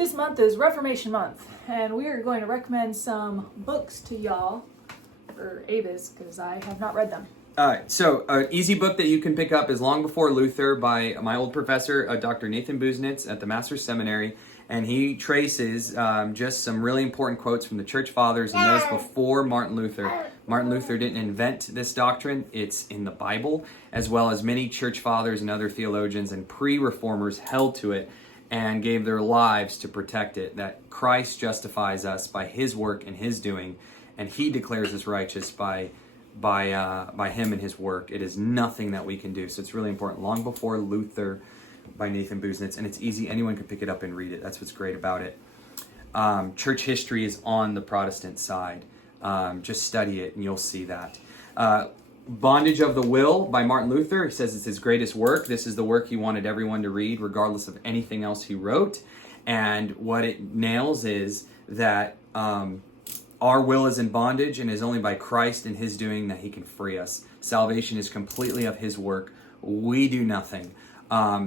This month is Reformation month, and we are going to recommend some books to y'all, or Avis, because I have not read them. So an easy book that you can pick up is Long Before Luther by my old professor, Dr. Nathan Busenitz at the Master's Seminary, and he traces just some really important quotes from the Church Fathers and those before Martin Luther. Martin Luther didn't invent this doctrine. It's in the Bible, as well as many Church Fathers and other theologians and pre-reformers held to it and gave their lives to protect it, that Christ justifies us by his work and his doing, and he declares us righteous by him and his work. It is nothing that we can do. So it's really important. Long Before Luther by Nathan Busenitz, and it's easy. Anyone can pick it up and read it. That's what's great about it. Church history is on the Protestant side. Just study it and you'll see that. Bondage of the Will by Martin Luther. He says it's his greatest work. This is the work he wanted everyone to read, regardless of anything else he wrote. And what it nails is that our will is in bondage, and it is only by Christ and his doing that he can free us. Salvation is completely of his work. We do nothing.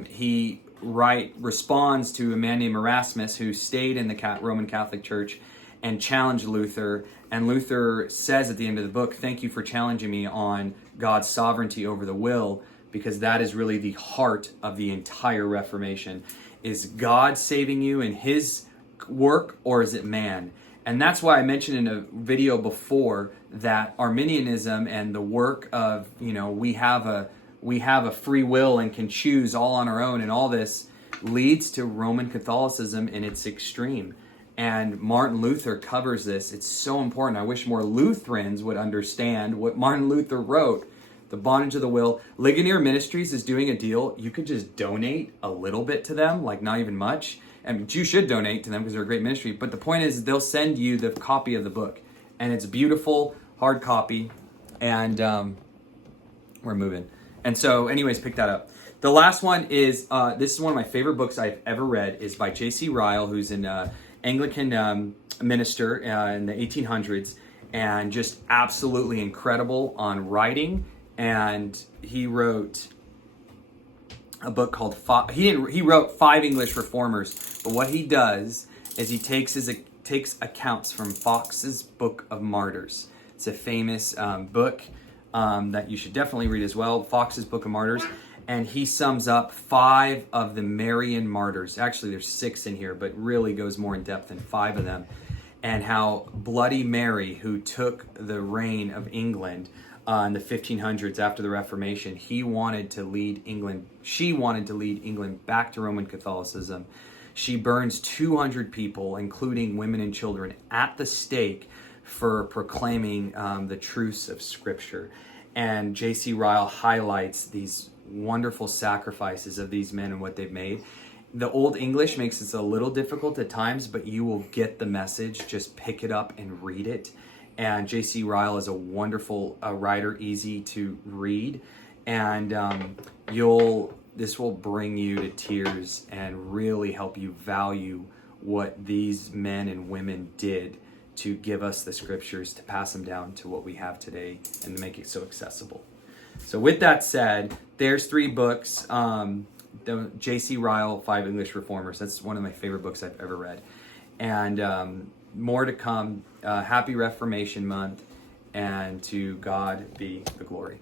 He responds to a man named Erasmus who stayed in the Roman Catholic Church and challenged Luther. And Luther says at the end of the book, "Thank you for challenging me on God's sovereignty over the will," because that is really the heart of the entire Reformation. Is God saving you in his work, or is it man? And that's why I mentioned in a video before that Arminianism and the work of, we have a free will and can choose all on our own, and all this leads to Roman Catholicism in its extreme. And Martin Luther covers this. It's so important. I wish more Lutherans would understand what Martin Luther wrote. The Bondage of the Will. Ligonier Ministries is doing a deal. You could just donate a little bit to them, like not even much. And you should donate to them because they're a great ministry. But the point is, they'll send you the copy of the book. And it's a beautiful, hard copy. And we're moving. And so, anyways, pick that up. The last one is, this is one of my favorite books I've ever read, is by J.C. Ryle, who's an Anglican minister in the 1800s, and just absolutely incredible on writing. And he wrote a book called he wrote 5 English Reformers, but what he does is he takes accounts from Fox's Book of Martyrs. It's a famous book that you should definitely read as well, Fox's Book of Martyrs, and he sums up 5 of the Marian martyrs. Actually, there's 6 in here, but really goes more in depth than 5 of them, and how Bloody Mary, who took the reign of England in the 1500s after the Reformation, she wanted to lead England back to Roman Catholicism. She burns 200 people, including women and children, at the stake for proclaiming the truths of Scripture. And J.C. Ryle highlights these wonderful sacrifices of these men and what they've made. The Old English makes this a little difficult at times, but you will get the message. Just pick it up and read it. And J.C. Ryle is a wonderful writer, easy to read, and this will bring you to tears and really help you value what these men and women did to give us the scriptures, to pass them down to what we have today, and to make it so accessible. So with that said, there's 3 books. The J.C. Ryle, 5 English Reformers. That's one of my favorite books I've ever read. And more to come. Happy Reformation Month, and to God be the glory.